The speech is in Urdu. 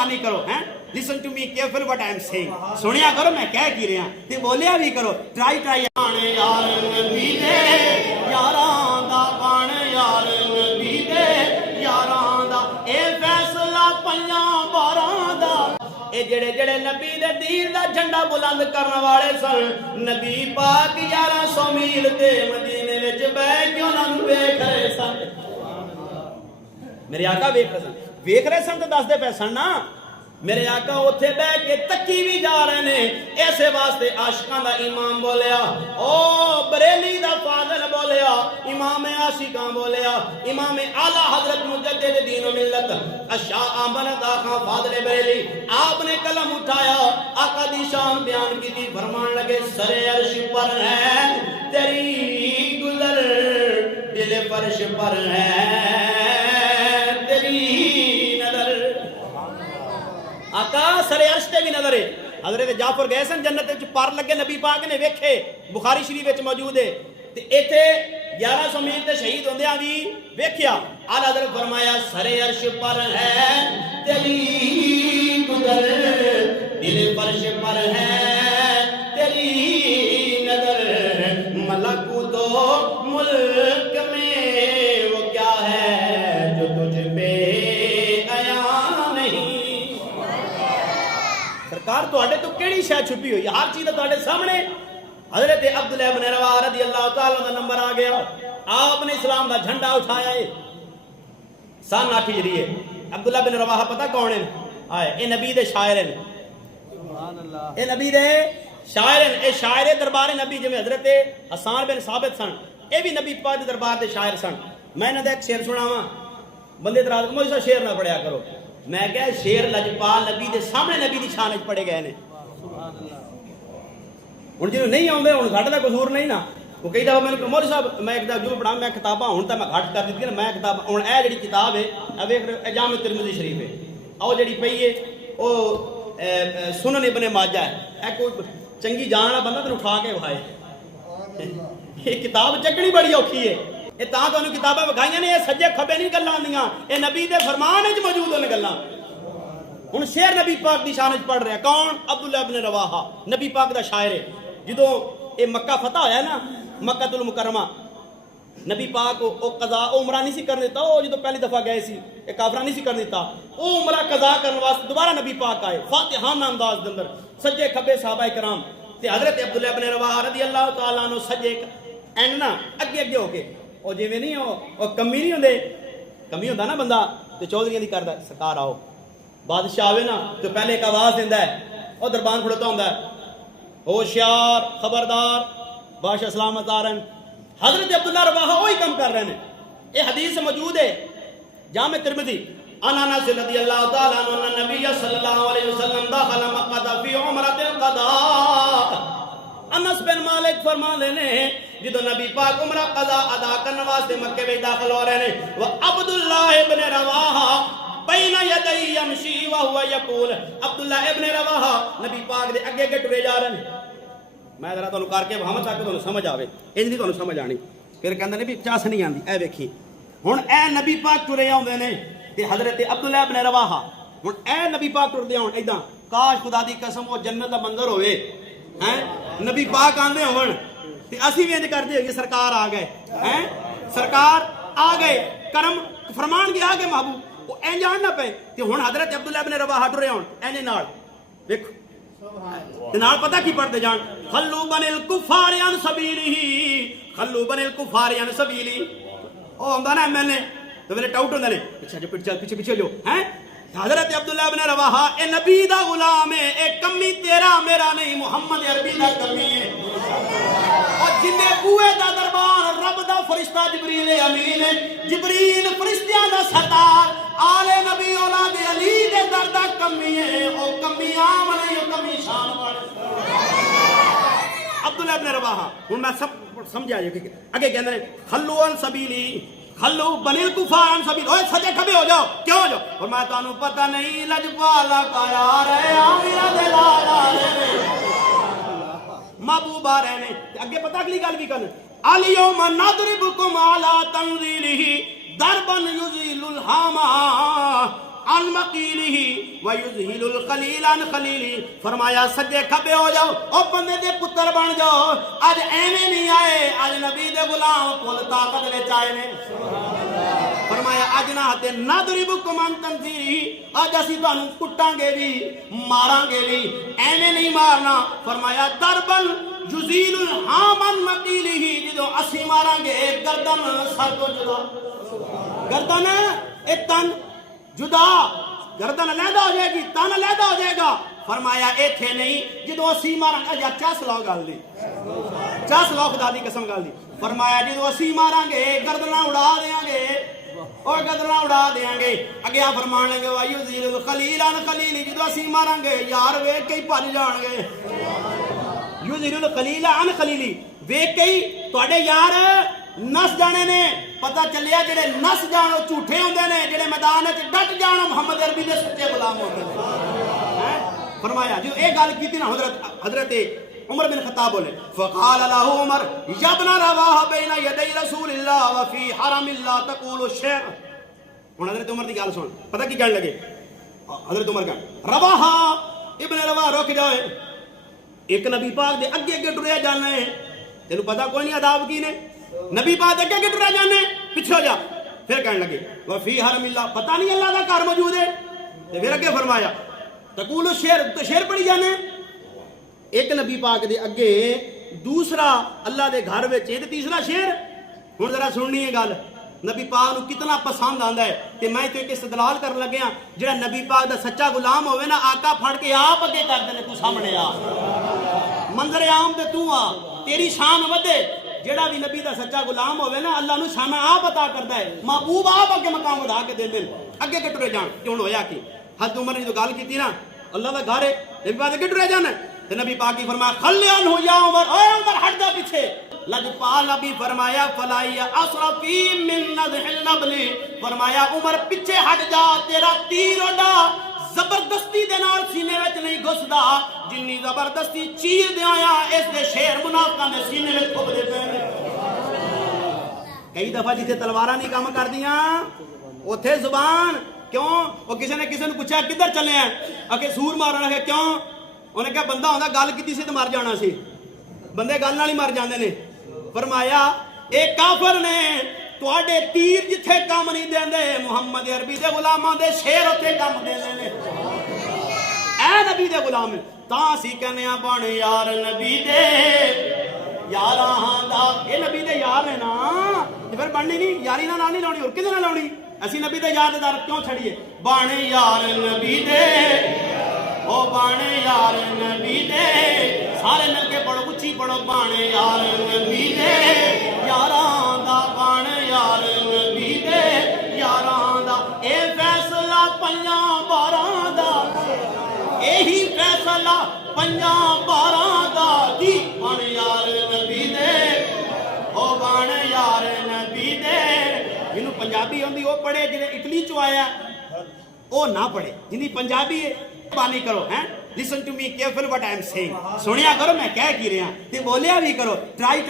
مہربانی کرو ہیں listen to me careful what I am saying سنیا کرو میں کہہ کی رہا تے بولیا بھی کرو ٹرائی آنے یار نبی دے یاراں دا بن یار نبی دے یاراں دا اے فیصلہ پنجاں باراں دا اے جڑے جڑے نبی دے دین دا جھنڈا بلند کرن والے سن نبی پاک 1100 میل تے مدینے وچ بیٹھ کے انہاں نوں ویکھ رہے سن میرے آقا ویکھ رہے سن تے دس دے پے سن نا میرے آقا اتھے بیٹھ کے تکی بھی جا رہے ہیں ایسے واسطے عاشقاں دا امام بولیا او بریلی دا فاضل بولیا امام عاشقاں بولیا امام اعلی حضرت مجدد دین و ملت اشاہ آمنت آقا فاضل بریلی آپ نے قلم اٹھایا آقا دی شان بیان کی تھی فرمان لگے سر عرش پر ہے تیری گزر دل فرش پر ہے آقا سر عرش تے بھی نظر ہے حضرت جعفر گئے سن جنت وچ پر لگے نبی پاک نے ویکھے بخاری شریف وچ موجود ہے تے ایتھے 1100 میل تے شہید ہوندیاں بھی ویکھیا اعلی حضرت فرمایا سر عرش پر ہے تیری گزر دل فرش پر ہے تیری نظر ملکوت و ملک میں وہ کیا ہے جو تجھ پہ سرکار تواڈے تو کیڑی شے چھپی ہوئی ہر چیز تواڈے سامنے حضرت عبداللہ ابن رواحہ رضی اللہ تعالیٰ عنہ دا نمبر آ گیا آپ نے اسلام دا جھنڈا اٹھایا ہے سن 8 ہجری ہے عبداللہ بن رواحہ پتہ کون ہیں آئے اے نبی دے شاعر ہیں سبحان اللہ اے نبی دے شاعر ہیں اے شاعر دربار نبی جویں حضرت حسان بن ثابت سن اے بھی نبی پاک دے دربار دے شاعر سن میں انہاں دا ایک شعر سناواں بندے تراز مجھ سے شعر نہ پڑھیا کرو میں کہا شیر لجپال نبی دے سامنے نبی دی شان وچ پڑے گئے نے ہن جنوں نہیں اوندے ہن ساڈا قصور نہیں نا وہ کئی دفعہ میں مولوی صاحب میں ایک دفعہ جو پڑھا میں کتاباں ہن تے میں گھٹ کر دتی میں کتاب ہن اے جڑی کتاب ہے اے ویکھ جامع ترمذی شریف ہے او جڑی پئی ہے او سنن ابن ماجہ ہے اے کوئی چنگی جان والا بندہ تے اٹھا کے وہائے یہ کتاب چکڑی بڑی اوکھی ہے یہ تاں تانوں کتاباں وکھائیاں نے یہ سجے کھبے نہیں گلاں آندیاں یہ نبی دے فرمان وچ موجود ہیں گلاں ہن شعر نبی پاک دی شان وچ پڑھ رہا کون عبداللہ ابن رواحہ نبی پاک دا شاعر ہے جدوں اے مکہ فتح ہویا نا مکہ المکرمہ نبی پاک او قضا عمرہ نہیں سی کرن دیتا او جدوں پہلی دفعہ گئے سی اے کافراں نہیں سی کرن دیتا او عمرہ قضا کرن واسطے دوبارہ نبی پاک آئے فاتحانہ انداز دے اندر سجے کھبے صحابہ کرام تے حضرت عبداللہ ابن رواحہ رضی اللہ تعالیٰ عنہ سجے این نا اگے ہو کے او جویں نہیں او کمی نہیں ہوندے کمی ہوندا نا بندہ تے چودھریاں دی کردا سرکار آؤ بادشاہ آوے نا تو پہلے ایک آواز دیندا ہے او دربان کھڑوتا ہوندا ہے ہوشیار خبردار بادشاہ سلامت آ رہے ہیں حضرت عبداللہ رواحہ وہی کم کر رہے ہیں یہ حدیث موجود ہے جامع ترمذی عن انس رضی اللہ تعالی عنہ ان نبی صلی اللہ علیہ وسلم دخل مکہ فی عمرۃ القضاء انس بن مالک فرماتے ہیں جدو نبی پاک عمرہ قضا ادا کرنے واسطے مکے میں داخل ہو رہے ہیں وہ عبداللہ ابن رواحہ بین یدی یمشی وہو یقول عبداللہ ابن رواحہ نبی پاک دے اگے اگے ٹرے جا رہے ہیں میں ذرا تانوں کر کے بھاواں تاکہ تانوں سمجھ آوے انج نہیں تانوں سمجھ آنی پھر کہندے نے بھی چاس نہیں آندی اے ویکھی ہن اے نبی پاک ٹرے آوندے نے تے حضرت عبداللہ ابن رواحہ ہن اے نبی پاک ٹردے ہون ایداں کاش خدا دی قسم وہ جنت دا منظر ہوئے ہیں نبی پاک آندے ہون تے اسی بھی انج کردے ہوئے سرکار آ گئے ہیں سرکار آ گئے کرم فرمان گیا کہ محبوب وہ انج آن نہ پے تے ہن حضرت عبداللہ ابن رواحہ ٹرے ہون انج نال ویکھو تے نال پتہ کی پڑھدے جان خلو بن الکفار عن سبیلہ خلو بن الکفار عن سبیلی او ہوندا نا میں نے تے میرے ٹاؤٹ ہوندے نے پیچھے پیچھے جو ہیں حضرت عبداللہ ابن رواحہ اے نبی دا غلام ہے اے کمی تیرا میرا نہیں محمد عربی دا کمی ہے اور جندے بوئے دا دربار رب دا فرشتہ جبریل امین ہے جبریل فرشتیاں دا سردار آل نبی اولاد علی دے در دا کمی ہے او کمی عام نہیں او کمی شان والے عبداللہ ابن رواحہ ہن میں سب سمجھا جو کہ اگے کہندے نے خلو عن سبیلی خلو بنی الکفار عن سبیل اوے سجے کھبے ہو جاؤ کیوں ہو جاؤ فرمایا تانوں پتہ نہیں لجپالا کا یار ہے آمینہ دے لالا رہے محبوب آ رہے نے اگے پتہ اگلی گل بھی کرن الیوم نضربکم علی تنزیلہ ضربا یزیل الحاما عن مقیلہ ویذہل القلیل عن خلیلہ، فرمایا سجے کھبے ہو جاؤ او بندے دے پتر بن جاؤ. اج ایویں نہیں آئے، اج نبی دے غلام کل طاقت وچ آئے نے. فرمایا اج نہ تے نضربکم عن تنزیلہ، اج اسی تانوں کٹاں گے بھی ماراں گے بھی، ایویں نہیں مارنا. فرمایا دربن یزیل الحام عن مقیلہ، جدو اسی ماراں گے گردن سر تو جدا، گردن اے تن جدا، گردن علیحدہ ہو جائے گی، تن علیحدہ ہو جائے گا. فرمایا ایتھے نہیں، جدو اسی ماراں گے، چس لو گل دی، چس لو خدا دی قسم گل دی. فرمایا جدو اسی ماراں گے گردناں اڑا دیاں گے، اور گردناں اڑا دیاں گے. اگے فرمان لیں گے وَيُذِلُ الْخَلِيلَ عَنْ خَلِيلِ، جدو اسی ماراں گے یار ویکھ کے ہی بھج جان گے. یُذِلُ الْخَلِيلَ عَنْ خَلِيلِ، ویکھ کے ہی تواڈے یار نس جانے نے. پتہ چلیا جڑے نس جان وہ جھوٹے ہوندے نے، جڑے میدان وچ ڈٹ جان محمد عربی دے سچے غلام ہوندے نے. فرمایا جو اے گل کیتی نا حضرت عمر بن خطاب بولے فقال له عمر یا ابن رواح بین یدی رسول اللہ وفی حرم اللہ تقول الشعر. ہن حضرت عمر دی گل سن، پتہ کی کہن لگے حضرت عمر کا رواح ابن رواح رک جاؤ، ایک نبی پاک دے اگے اگے ٹریا جانا ہے، تینوں پتہ کوئی نہیں آداب کی نے، نبی پاک دے اگے اگے ٹریا جانا ہے، پیچھے ہو جا. پھر کہن لگے وفی حرم اللہ، پتہ نہیں اللہ دا گھر موجود ہے. پھر اگے فرمایا تقول الشعر، تو شعر پڑھی جانے. ایک نبی پاک دے اگے دوسرا اللہ دے گھر وچ تے تیسرا شعر. ہن ذرا سننی ہے گل، نبی پاک نو کتنا پسند آندا ہے. تے میں تو ایک استدلال کرن لگیا، جڑا نبی پاک دا سچا غلام ہوے نا، آقا پھڑ کے آپ اگے کر دے، تو سامنے آ، منظر عام تے تو آ، تیری شان ودے. جڑا بھی نبی دا سچا غلام ہوے نا، اللہ نو شان آپ عطا کردا ہے، محبوب آپ اگے مقام ادا کے دیندے، اگے اگے ٹرے جان. کہ ہن ہویا کی حضرت عمر نے جو گل کیتی نا، اللہ دا گھر ہے، نبی پاک اگے ٹرے جانا ہے. تے نبی پاک کی فرمایا خلیان ہو یا عمر، اے عمر ہٹ جا پیچھے. لجپال نبی فرمایا فلائی اسرفی من نضح النبل، فرمایا عمر پیچھے ہٹ جا، تیرا تیر اڈا زبردستی دے نال سینے وچ نہیں گھسدا، جنی زبردستی چیر دے آیا اس دے شیر منافقاں دے سینے وچ کھب دے پے نے. کئی دفعہ جتھے تلواراں نہیں کام کردیاں اوتھے زبان کیوں. وہ کسی نے پوچھا کدھر چلے ہیں، اگے سور مارن لگے. کیوں؟ انہیں کہا بندہ ہوتا گل کیتی سی تو مر جانا سی، بندے گل نال ہی مر جاندے نے. فرمایا اے کافر نے تواڈے تیر جتھے کام نہیں دیندے، محمد عربی دے غلاماں دے شیر اوتھے کام دیندے نے. اے نبی دے غلام تاں اسی کہنے آ بن یار نبی دے یاراں دا. اے نبی دے یار نے نا، تے پھر بننی نہیں، یاری نال نہیں لاونی، اور کدے نال لاونی؟ اسی نبی دے یار دار کیوں چھڑیے؟ بن یار نبی دے، او بن یار نبی دے، سارے مل کے پڑھو، اچھی پڑھو، بن یار نبی دے یاراں دا، بن یار نبی دے یاراں دا. اے فیصلہ پنجاں باراں دا، یہی فیصلہ پنجاں باراں دا جی. بن یار نبی دے، او بن یار نبی دے. جنہوں پنجابی ہوندی وہ پڑھے، جنہیں اٹلی چو آیا وہ نہ پڑھے. جنہی پنجابی ہے بانی کرو. Listen to me careful what I am saying, سنیا کرو میں کہہ کی رہا تے بولیا بھی کرو. ٹرائی